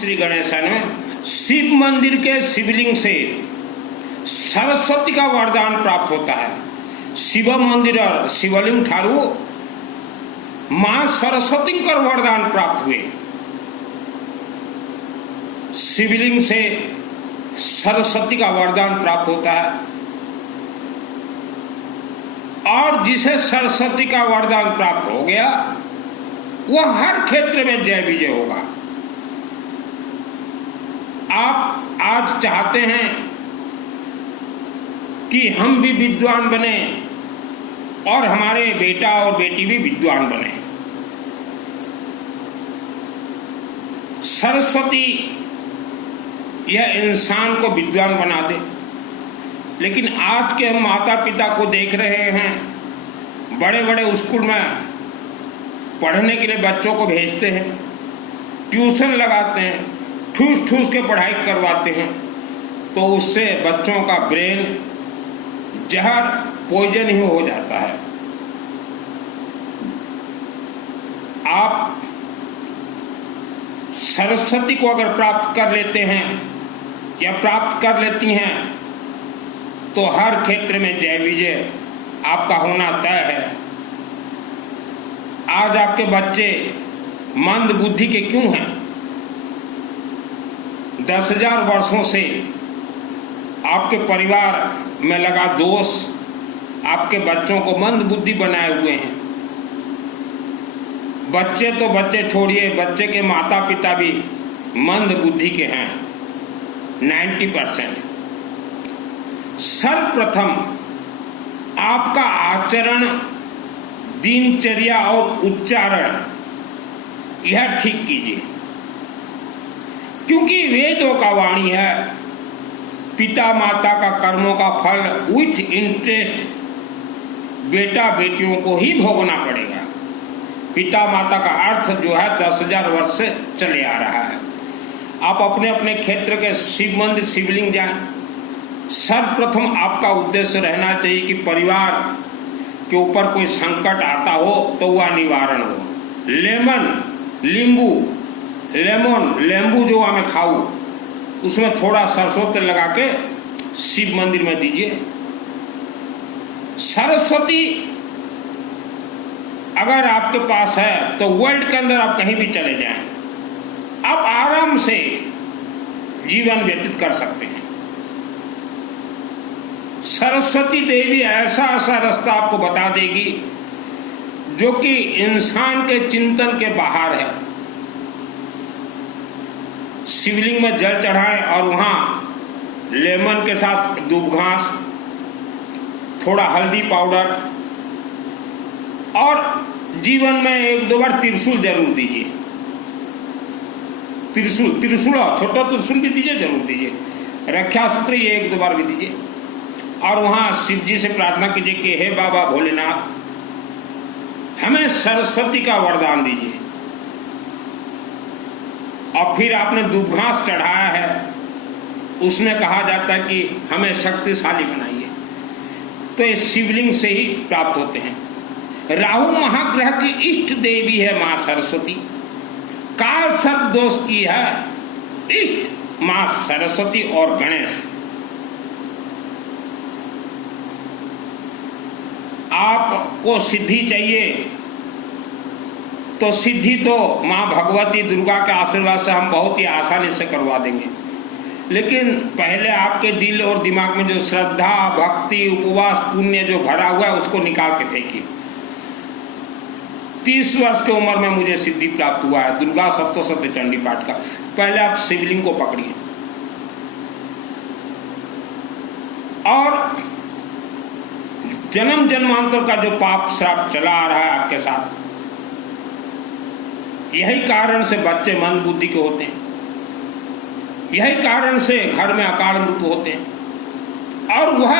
श्री गणेशन में शिव मंदिर के शिवलिंग से सरस्वती का वरदान प्राप्त होता है। शिव मंदिर और शिवलिंग ठारू मां सरस्वती का वरदान प्राप्त हुए। शिवलिंग से सरस्वती का वरदान प्राप्त होता है और जिसे सरस्वती का वरदान प्राप्त हो गया वह हर क्षेत्र में जय विजय होगा। आप आज चाहते हैं कि हम भी विद्वान बने और हमारे बेटा और बेटी भी विद्वान बने। सरस्वती यह इंसान को विद्वान बना दे, लेकिन आज के हम माता पिता को देख रहे हैं, बड़े बड़े स्कूल में पढ़ने के लिए बच्चों को भेजते हैं, ट्यूशन लगाते हैं, ठूस ठूस के पढ़ाई करवाते हैं, तो उससे बच्चों का ब्रेन जहर पॉइजन ही हो जाता है। आप सरस्वती को अगर प्राप्त कर लेते हैं या प्राप्त कर लेती हैं तो हर क्षेत्र में जय विजय आपका होना तय है। आज आपके बच्चे मंद बुद्धि के क्यों हैं? 10,000 वर्षों से आपके परिवार में लगा दोष आपके बच्चों को मंद बुद्धि बनाए हुए हैं। बच्चे तो बच्चे छोड़िए, बच्चे के माता पिता भी मंद बुद्धि के हैं 90%। सर्वप्रथम आपका आचरण, दिनचर्या और उच्चारण यह ठीक कीजिए, क्योंकि वेदों का वाणी है पिता माता का कर्मों का फल विथ इंटरेस्ट बेटा बेटियों को ही भोगना पड़ेगा। पिता माता का अर्थ जो है 10,000 वर्ष से चले आ रहा है। आप अपने अपने क्षेत्र के शिव मंदिर शिवलिंग जाएं। सर्वप्रथम आपका उद्देश्य रहना चाहिए कि परिवार के ऊपर कोई संकट आता हो तो वह निवारण हो। लेमन जो हमें खाऊ, उसमें थोड़ा सरसों तेल लगा के शिव मंदिर में दीजिए। सरस्वती अगर आपके पास है तो वर्ल्ड के अंदर आप कहीं भी चले जाएं, आप आराम से जीवन व्यतीत कर सकते हैं। सरस्वती देवी ऐसा ऐसा रास्ता आपको बता देगी जो कि इंसान के चिंतन के बाहर है। शिवलिंग में जल चढ़ाएं और वहां लेमन के साथ दूब घास, थोड़ा हल्दी पाउडर और जीवन में 1-2 बार त्रिशूल जरूर दीजिए। त्रिशूल छोटा त्रिशूल भी दीजिए, जरूर दीजिए। रक्षा सूत्र ये 1-2 बार भी दीजिए और वहां शिव जी से प्रार्थना कीजिए कि हे बाबा भोलेनाथ, हमें सरस्वती का वरदान दीजिए। और फिर आपने दूब घास चढ़ाया है, उसमें कहा जाता है कि हमें शक्तिशाली बनाइए, तो ये शिवलिंग से ही प्राप्त होते हैं। राहु महाग्रह की इष्ट देवी है मां सरस्वती। काल सर्प दोष की है इष्ट मां सरस्वती और गणेश। आपको सिद्धि चाहिए तो सिद्धि तो मां भगवती दुर्गा के आशीर्वाद से हम बहुत ही आसानी से करवा देंगे, लेकिन पहले आपके दिल और दिमाग में जो श्रद्धा, भक्ति, उपवास, पुण्य जो भरा हुआ है उसको निकाल के फेंकिए। 30 वर्ष की उम्र में मुझे सिद्धि प्राप्त हुआ है दुर्गा सप्तशती चंडी पाठ का। पहले आप शिवलिंग को पकड़िए और जन्म जन्मांतर का जो पाप श्राप चला आ रहा है आपके साथ, यही कारण से बच्चे मंद बुद्धि के होते हैं, यही कारण से घर में अकाल मृत्यु होते हैं और वह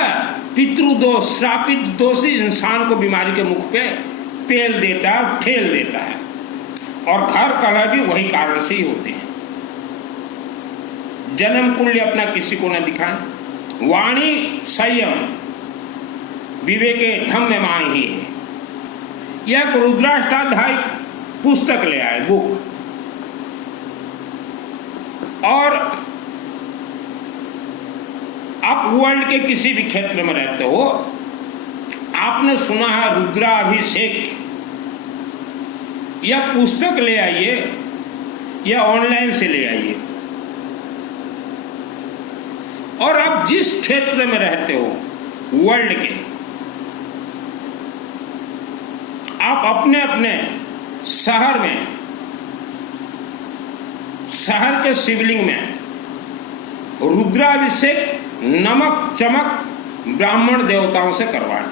पितृदोष, श्रापित दोषी इंसान को बीमारी के मुख पे पेल देता है, ठेल देता है और घर कलह भी वही कारण से ही होते हैं। जन्म कुल्य अपना किसी को न दिखाएं। वाणी संयम विवेके धम्य माही है। यह रुद्राष्टाध्याय पुस्तक ले आए, बुक। और आप वर्ल्ड के किसी भी क्षेत्र में रहते हो, आपने सुना है रुद्राभिषेक, या पुस्तक ले आइए या ऑनलाइन से ले आइए, और आप जिस क्षेत्र में रहते हो वर्ल्ड के, आप अपने अपने शहर में, शहर के शिवलिंग में रुद्राभिषेक नमक चमक ब्राह्मण देवताओं से करवाएं।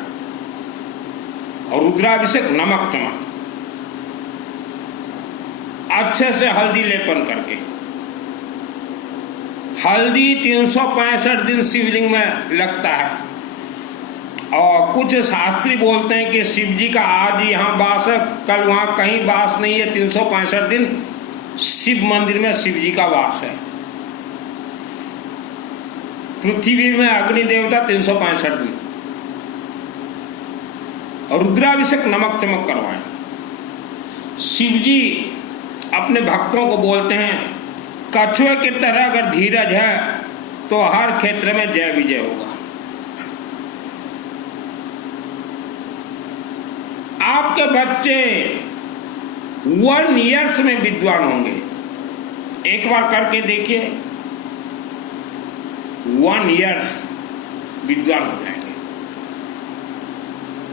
और रुद्राभिषेक नमक चमक अच्छे से हल्दी लेपन करके, हल्दी 365 दिन शिवलिंग में लगता है, और कुछ शास्त्री बोलते हैं कि शिव जी का आज यहाँ वास है, कल वहाँ कहीं वास नहीं है, 365 दिन शिव मंदिर में शिव जी का वास है। पृथ्वी में अग्नि देवता 365 दिन। और रुद्राभिषेक नमक चमक करवाएं। शिव जी अपने भक्तों को बोलते हैं, कछुए की तरह अगर धीरज है तो हर क्षेत्र में जय विजय होगा। आपके बच्चे 1 ईयर्स में विद्वान होंगे। एक बार करके देखिए, 1 ईयर्स विद्वान हो जाएंगे।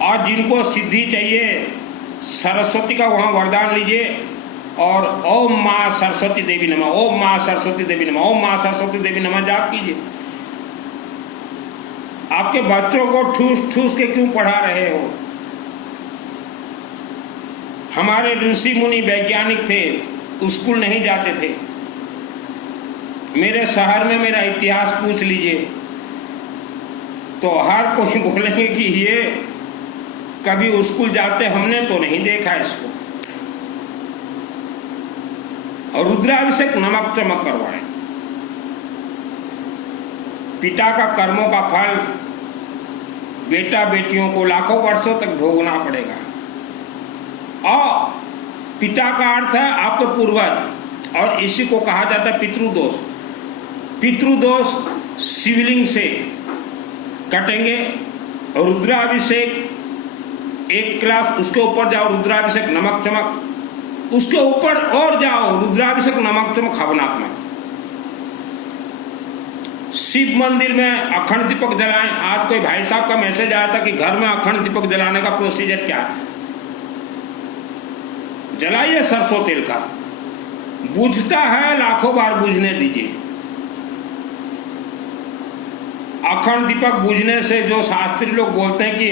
और जिनको सिद्धि चाहिए, सरस्वती का वहां वरदान लीजिए और ओम मां सरस्वती देवी नमः, ओम मां सरस्वती देवी नमः, ओम मां सरस्वती देवी नमः जाप कीजिए। आपके बच्चों को ठूस ठूस के क्यों पढ़ा रहे हो? हमारे ऋषि मुनि वैज्ञानिक थे, स्कूल नहीं जाते थे। मेरे शहर में मेरा इतिहास पूछ लीजिए तो हर कोई बोलेंगे कि ये कभी स्कूल जाते हमने तो नहीं देखा इसको। और रुद्राभिषेक नमक चमक करवाएं। पिता का कर्मों का फल बेटा बेटियों को लाखों वर्षों तक भोगना पड़ेगा। और पिता का अर्थ है आपके पूर्वज, और इसी को कहा जाता है पितृदोष। पितृदोष शिवलिंग से कटेंगे। रुद्राभिषेक 1 क्लास उसके ऊपर जाओ, रुद्राभिषेक नमक चमक, उसके ऊपर और जाओ, रुद्राभिषेक नमक चमक हवनात्मक। शिव मंदिर में अखंड दीपक जलाएं। आज कोई भाई साहब का मैसेज आया था कि घर में अखंड दीपक जलाने का प्रोसीजर क्या है। जलाइए सरसों तेल का, बुझता है लाखों बार बुझने दीजिए। अखंड दीपक बुझने से जो शास्त्री लोग बोलते हैं कि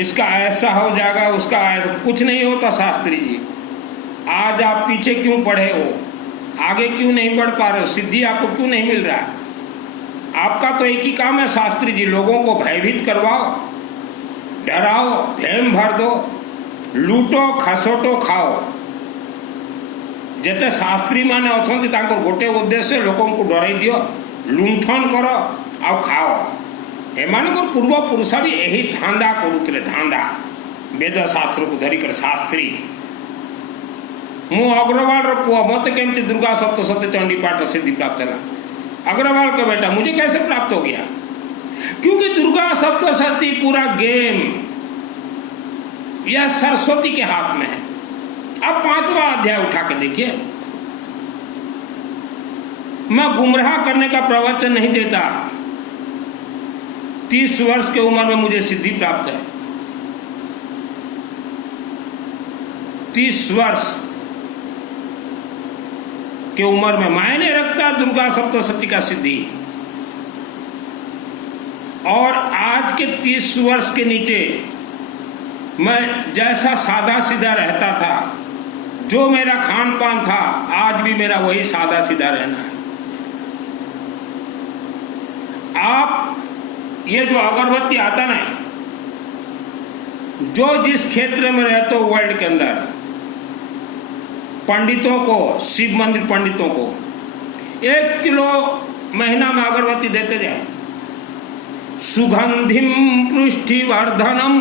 इसका ऐसा हो जाएगा, उसका ऐसा, कुछ नहीं होता शास्त्री जी। आज आप पीछे क्यों पढ़े हो, आगे क्यों नहीं बढ़ पा रहे हो, सिद्धि आपको क्यों नहीं मिल रहा है? आपका तो एक ही काम है शास्त्री जी, लोगों को भयभीत करवाओ, डराओ, भेम भर दो, लूटो खसोटो खाओ। जेते शास्त्री माने अछंती तांकर गोटे उद्देश्य लोकों को डराई दियो, लुंठन करो आ खाओ। एमानकर पूर्व पुरुष भी यही धांधा करुले, धांधा वेद शास्त्र को धरिकर शास्त्री। मु अग्रवाल पुआ, मत केमती दुर्गा सप्तशती चंडी पाठ सिद्धि प्राप्त है। अग्रवाल का बेटा मुझे कैसे प्राप्त हो गया? क्योंकि दुर्गा सप्तशती पूरा गेम यह सरस्वती के हाथ में है। अब 5वां अध्याय उठा के देखिए। मैं गुमराह करने का प्रवचन नहीं देता। 30 वर्ष की उम्र में मुझे सिद्धि प्राप्त है। 30 वर्ष की उम्र में मायने रखता दुर्गा सप्तशती का सिद्धि। और आज के 30 वर्ष के नीचे मैं जैसा सादा सीधा रहता था, जो मेरा खान पान था, आज भी मेरा वही सादा सीधा रहना है। आप ये जो अगरबत्ती आता ना, जो जिस क्षेत्र में रहते हो वर्ल्ड के अंदर, पंडितों को, शिव मंदिर पंडितों को 1 किलो महीना में अगरबत्ती देते जाए। सुगंधिम पृष्ठिवर्धनम।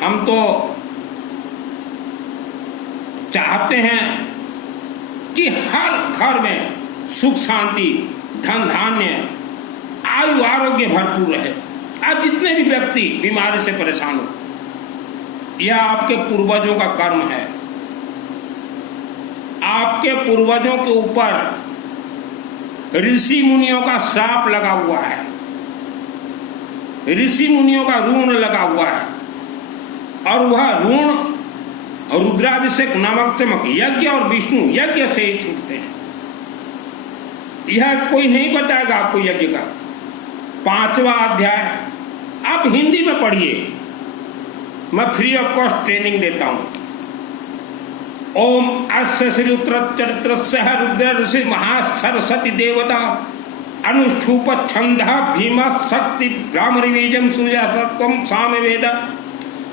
हम तो चाहते हैं कि हर घर में सुख शांति, धन धान्य, आयु आरोग्य भरपूर रहे। आज जितने भी व्यक्ति बीमारी से परेशान हो, यह आपके पूर्वजों का कर्म है। आपके पूर्वजों के ऊपर ऋषि मुनियों का श्राप लगा हुआ है, ऋषि मुनियों का ऋण लगा हुआ है, और वह ऋण रुद्राभिषेक नामक चमक यज्ञ और विष्णु यज्ञ से ही छूटते हैं। यह कोई नहीं बताएगा आपको यज्ञ का। 5वां अध्याय आप हिंदी में पढ़िए, मैं फ्री ऑफ कॉस्ट ट्रेनिंग देता हूं। ओम अस्य श्री उत्तर चरित्र रुद्र ऋषि महासरस्वती देवता अनुष्ठूप छंद भीम शक्ति ब्राह्मणीजम सूर्यत्वम सामवेद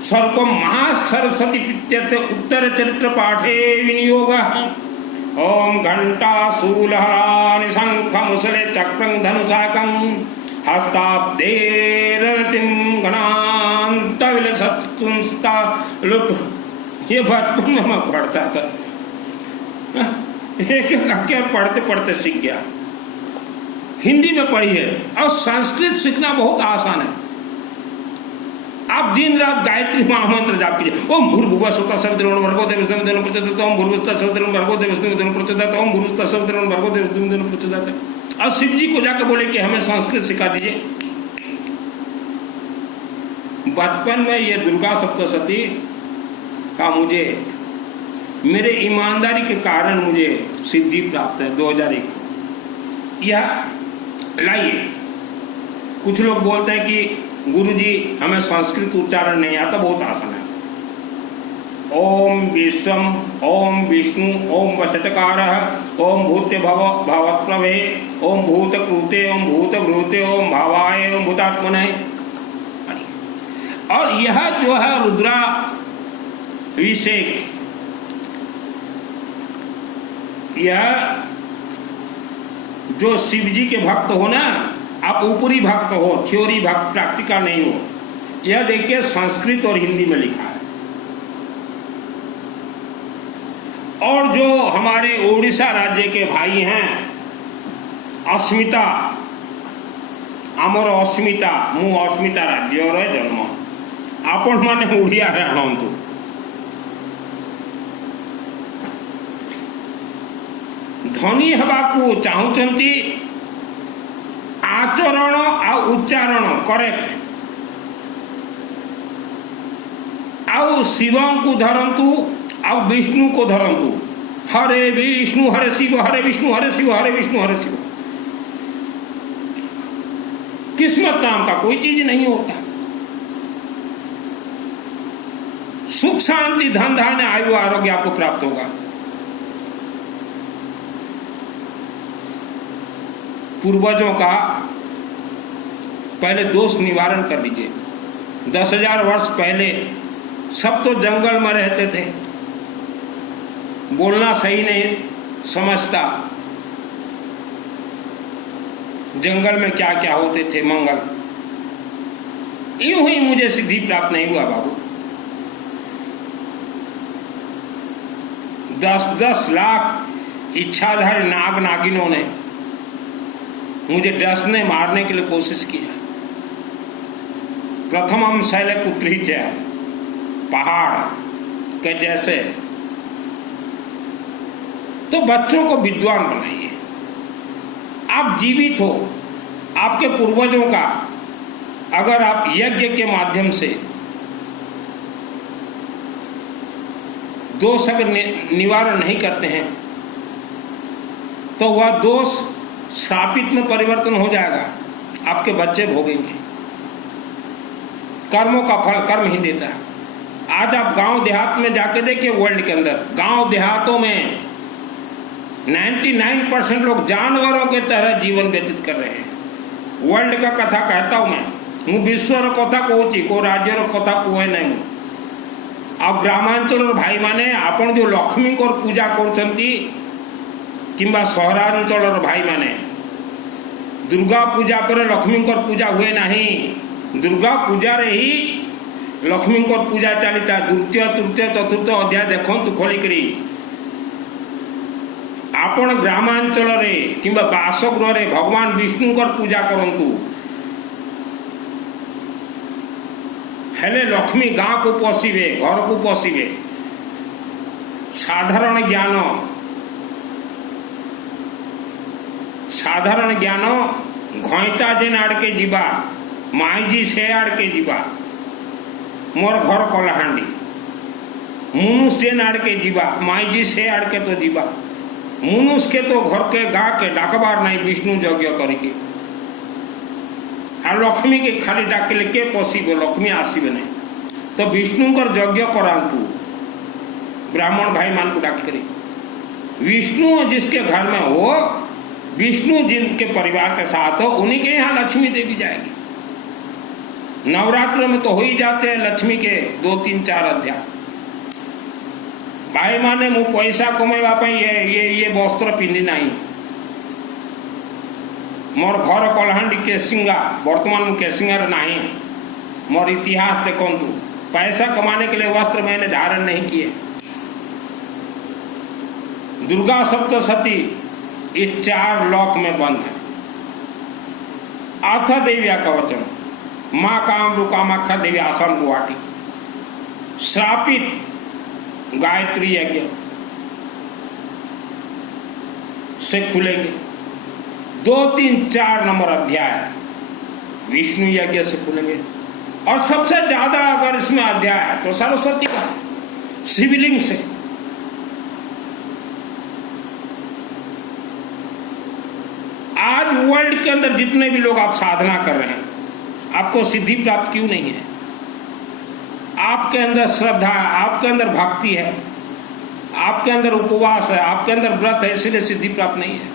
स्वल्पम महासरस्वती पित्यर्थ उत्तर चरित्र पाठे विनियोग। ओम घंटा शूलहरानि शंख मुसले चक्रं धनुषाकं हस्ताब्देरतिं गणान्त विलसत्सुंस्ता लुप। ये बात मैं पढ़ता था, एक एक पढ़ते पढ़ते सीख गया। हिंदी में पढ़िए, और संस्कृत सीखना बहुत आसान है। आप दिन रात गायत्री महामंत्र जाप कीजिए। ओम भूर्भुवः स्वतः सवितुर्वरेण्यं भर्गो देवस्य धीमहि प्रचोदयात्। ओम भूर्भुवः स्वतः भर्गो देवस्य धीमहि प्रचोदयात्। ओम भूर्भुवः स्वतः भर्गो देवस्य धीमहि प्रचोदयात्। और शिव जी को जाकर बोले कि हमें संस्कृत सिखा दीजिए। बचपन में ये दुर्गा सप्तशती का मुझे मेरे ईमानदारी के कारण मुझे सिद्धि प्राप्त है 2001 को। यह लाइए। कुछ लोग बोलते हैं कि गुरुजी हमें संस्कृत उच्चारण नहीं आता, बहुत आसान है। ओम विश्वम, ओम विष्णु, ओम वशटकारः, ओम भूत्य भव भवत्प्रभे, ओम भूतकृते, ओम भूतभृते, ओम भावाय, ओम भूतात्मने। और यह जो है रुद्राभिषेक, यह जो शिव जी के भक्त हो ना, आप ऊपरी भक्त हो, थ्योरी भक्त, प्रैक्टिकल नहीं हो। यह देखिए संस्कृत और हिंदी में लिखा है। और जो हमारे उड़ीसा राज्य के भाई हैं, अस्मिता, आमर अस्मिता, मु अस्मिता राज्य और जन्म आपण माने ओडिया जानतु। धनी हवाकू चाहूचंती, आचरण आ उच्चारण करेक्ट, आउ शिव को धरंतु, आउ विष्णु को धरंतु। हरे विष्णु हरे शिव, हरे विष्णु हरे शिव, हरे विष्णु हरे शिव। किस्मत नाम का कोई चीज नहीं होता। सुख शांति धन धान्य आयु आरोग्य आपको प्राप्त होगा। पूर्वजों का पहले दोष निवारण कर लीजिए। 10,000 वर्ष पहले सब तो जंगल में रहते थे, बोलना सही नहीं समझता, जंगल में क्या क्या होते थे मंगल। यूं ही मुझे सिद्धि प्राप्त नहीं हुआ बाबू। 10-10 लाख इच्छाधारी नाग नागिनों ने मुझे डसने मारने के लिए कोशिश किया। प्रथमम शैलपुत्री च, पहाड़ के जैसे। तो बच्चों को विद्वान बनाइए। आप जीवित हो, आपके पूर्वजों का अगर आप यज्ञ के माध्यम से दोष अगर निवारण नहीं करते हैं तो वह दोष श्रापित में परिवर्तन हो जाएगा, आपके बच्चे भोगेंगे। कर्मों का फल कर्म ही देता है। आज आप गांव देहात में जाके देखिए, वर्ल्ड के अंदर गांव देहातों में 99% लोग जानवरों के तरह जीवन व्यतीत कर रहे हैं। वर्ल्ड का कथा कहता हूं मैं विश्वर कथा कौची को राज्यर कथा कहे नहीं। आप ग्रामांचल भाई माने आपण जो लक्ष्मी को पूजा करछंती किंबा सहरांचल भाई माने दुर्गा पूजा पर लक्ष्मी को पूजा हुए नहीं। दुर्गा पूजा रे ही लक्ष्मी को पूजा चलता द्वितीय तृतीय चतुर्थ अध्याय देखु खोलिकी आपण ग्रामांचल कि बासगृह भगवान विष्णु को पूजा करंतु हेले लक्ष्मी गाँ को पशिबे घर को पशिबे साधारण ज्ञान घईटा जेन आड़के जीवा माईजी से आड़के जीवा मोर घर कलाहांडी मुनुष जेन आड़के जीवा माईजी से आड़के तो जीवा मुनुष के तो घर के गाँ के डाकबार नहीं विष्णु यज्ञ करके आ लक्ष्मी के खाली डाकिले के पशिब लक्ष्मी आसबे नहीं तो विष्णु यज्ञ करातु ब्राह्मण भाई मान को डाक विष्णु जिसके घर में हो विष्णु जिनके परिवार के साथ हो उन्हीं के यहाँ लक्ष्मी देवी जाएगी। नवरात्र में तो हो ही जाते हैं लक्ष्मी के 2 3 4 अध्याय। भाई माने मु पैसा कमेवा ये वस्त्र पिंधि नहीं मोर घर कलाहांडी केसिंगा वर्तमान केसिंगार नहीं मोर इतिहास देखु पैसा कमाने के लिए वस्त्र मैंने धारण नहीं किए। दुर्गा सप्तशती इस 4 लोक में बंद है। अथ देव्या का वचन माँ कामरू कामाख्या देवी आसाम गुवाहाटी श्रापित गायत्री यज्ञ से खुलेंगे 2 3 4 नंबर अध्याय विष्णु यज्ञ से खुलेंगे और सबसे ज्यादा अगर इसमें अध्याय है तो सरस्वती का शिवलिंग से। आज वर्ल्ड के अंदर जितने भी लोग आप साधना कर रहे हैं आपको सिद्धि प्राप्त क्यों नहीं है? आपके अंदर श्रद्धा है, आपके अंदर भक्ति है, आपके अंदर उपवास है, आपके अंदर व्रत है, इसलिए सिद्धि प्राप्त नहीं है।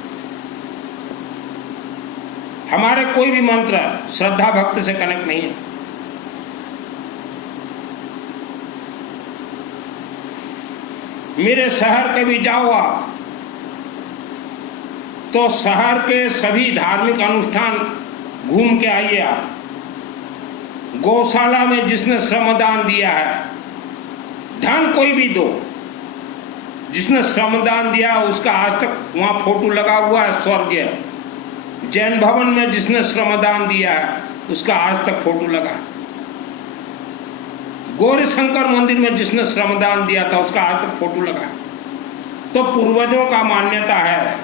हमारे कोई भी मंत्र श्रद्धा भक्ति से कनेक्ट नहीं है। मेरे शहर के भी जाओ आप तो शहर के सभी धार्मिक अनुष्ठान घूम के आइए आप। गौशाला में जिसने श्रमदान दिया है धन कोई भी दो जिसने श्रमदान दिया उसका आज तक वहां फोटो लगा हुआ है स्वर्गीय। जैन भवन में जिसने श्रमदान दिया है उसका आज तक फोटो लगा। गौरी शंकर मंदिर में जिसने श्रमदान दिया था उसका आज तक फोटो लगा। तो पूर्वजों का मान्यता है,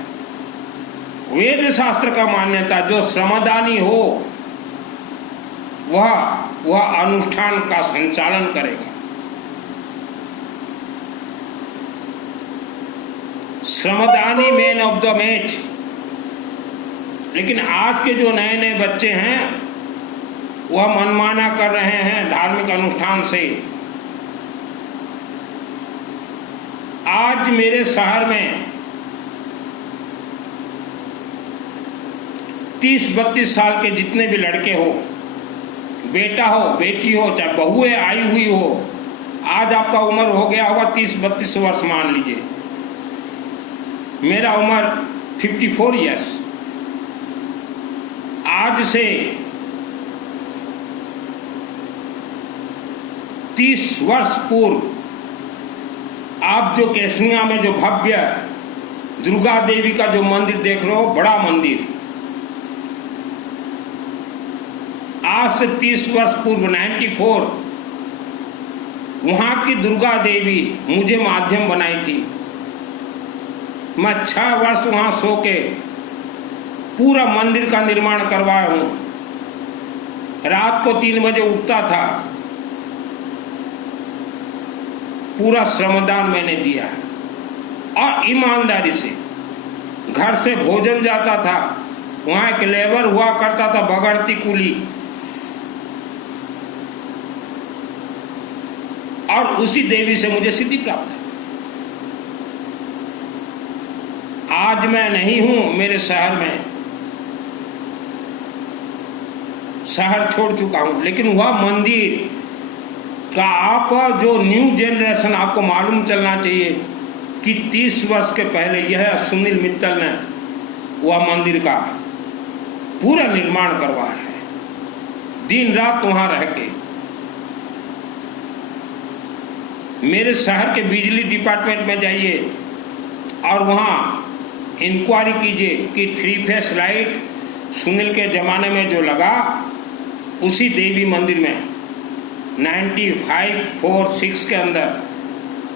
वेद शास्त्र का मान्यता जो श्रमदानी हो वह अनुष्ठान का संचालन करेगा। श्रमदानी मैन ऑफ द मैच। लेकिन आज के जो नए नए बच्चे हैं वह मनमाना कर रहे हैं धार्मिक अनुष्ठान से। आज मेरे शहर में 30-32 साल के जितने भी लड़के हो, बेटा हो बेटी हो चाहे बहुएं आई हुई हो, आज आपका उम्र हो गया होगा 30-32 वर्ष मान लीजिए। मेरा उम्र 54 ईयर्स। आज से 30 वर्ष पूर्व आप जो केसरिया में जो भव्य दुर्गा देवी का जो मंदिर देख रहे हो, बड़ा मंदिर, आज से 30 वर्ष पूर्व 94 वहां की दुर्गा देवी मुझे माध्यम बनाई थी। मैं 6 वर्ष वहां सो के पूरा मंदिर का निर्माण करवाया हूं। रात को 3 बजे उठता था, पूरा श्रमदान मैंने दिया और ईमानदारी से घर से भोजन जाता था। वहां एक लेबर हुआ करता था बगड़ती कुली, और उसी देवी से मुझे सिद्धि प्राप्त है। आज मैं नहीं हूं मेरे शहर में, शहर छोड़ चुका हूं, लेकिन वह मंदिर का आप जो न्यू जनरेशन आपको मालूम चलना चाहिए कि 30 वर्ष के पहले यह सुनील मित्तल ने वह मंदिर का पूरा निर्माण करवाया है। दिन रात वहां रह के मेरे शहर के बिजली डिपार्टमेंट में जाइए और वहाँ इंक्वायरी कीजिए कि 3 फेस लाइट सुनील के ज़माने में जो लगा उसी देवी मंदिर में 9546 के अंदर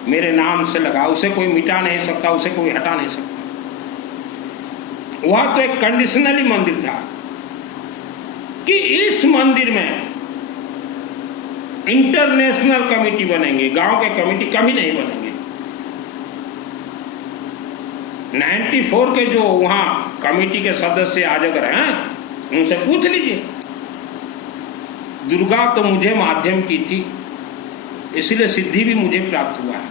मेरे नाम से लगा। उसे कोई मिटा नहीं सकता, उसे कोई हटा नहीं सकता। वह तो एक कंडीशनली मंदिर था कि इस मंदिर में इंटरनेशनल कमेटी बनेंगे, गांव के कमेटी कभी नहीं बनेंगे। 94 के जो वहां कमेटी के सदस्य आज अगर हैं उनसे पूछ लीजिए। दुर्गा तो मुझे माध्यम की थी, इसलिए सिद्धि भी मुझे प्राप्त हुआ है।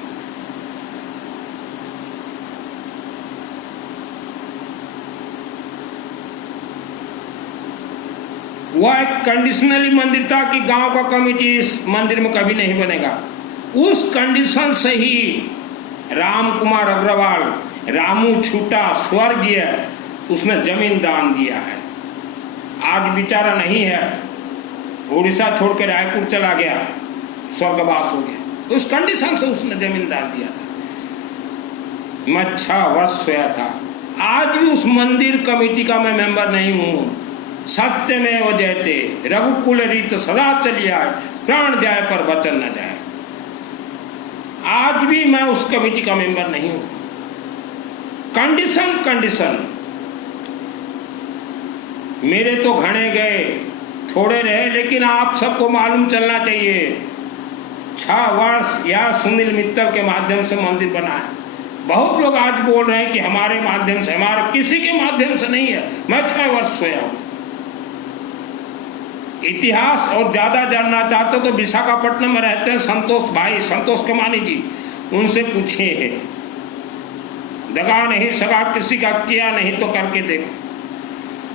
वह एक कंडीशनली मंदिर था कि गांव का कमेटी इस मंदिर में कभी नहीं बनेगा। उस कंडीशन से ही राम कुमार अग्रवाल, रामू छूटा स्वर्गीय, उसने जमीन दान दिया है। आज बेचारा नहीं है, उड़ीसा छोड़ के रायपुर चला गया, स्वर्गवास हो गया। उस कंडीशन से उसने जमीन दान दिया था। मैं 6 वर्ष सोया था। आज भी उस मंदिर कमेटी का मैं मेंबर नहीं हूं। सत्य में वो जयते, रघुकुल रीत सदा चली आए, प्राण जाए पर वचन न जाए। आज भी मैं उस कमेटी का मेंबर नहीं हूं। कंडीशन मेरे तो घने गए, थोड़े रहे, लेकिन आप सबको मालूम चलना चाहिए 6 वर्ष या सुनील मित्तल के माध्यम से मंदिर बना है। बहुत लोग आज बोल रहे हैं कि हमारे माध्यम से, हमारे किसी के माध्यम से नहीं है। मैं 6 वर्ष सोया हूं। इतिहास और ज्यादा जानना चाहते हो तो विशाखापट्टनम में रहते हैं संतोष भाई, संतोष कमानी जी, उनसे पूछिए। दगा नहीं सगा किसी का, किया नहीं तो करके देखो।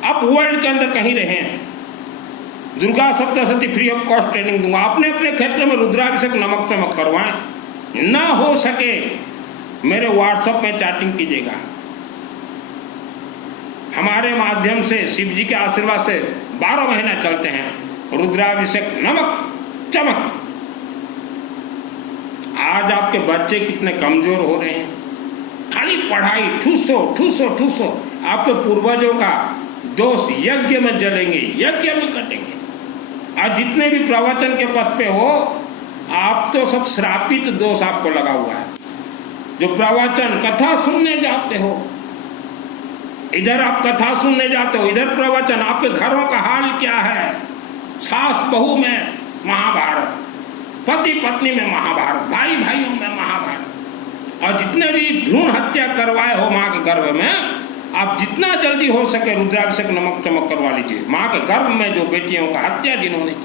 आप वर्ल्ड के अंदर कहीं रहे हैं, Durga Saptashati free of cost training दूंगा। अपने अपने क्षेत्र में रुद्राभिषेक नमक चमक करवाएं। ना हो सके मेरे व्हाट्सएप में चैटिंग कीजिएगा। हमारे माध्यम से शिव जी के आशीर्वाद से 12 महीने चलते हैं रुद्राभिषेक नमक चमक। आज आपके बच्चे कितने कमजोर हो रहे हैं, खाली पढ़ाई, ठूसो। आपके पूर्वजों का दोष यज्ञ में जलेंगे, यज्ञ में कटेंगे। आज जितने भी प्रवचन के पथ पे हो, आप तो सब श्रापित दोष आपको लगा हुआ है। जो प्रवचन कथा सुनने जाते हो, इधर आप कथा सुनने जाते हो, इधर प्रवचन। आपके घरों का हाल क्या है? सास बहू में महाभारत, पति पत्नी में महाभारत, भाई भाइयों में महाभारत। और जितने भी भ्रूण हत्या करवाए हो माँ के गर्भ में, आप जितना जल्दी हो सके रुद्राभिषेक नमक चमक करवा लीजिए। माँ के गर्भ में जो बेटियों का हत्या जिन्होंने की,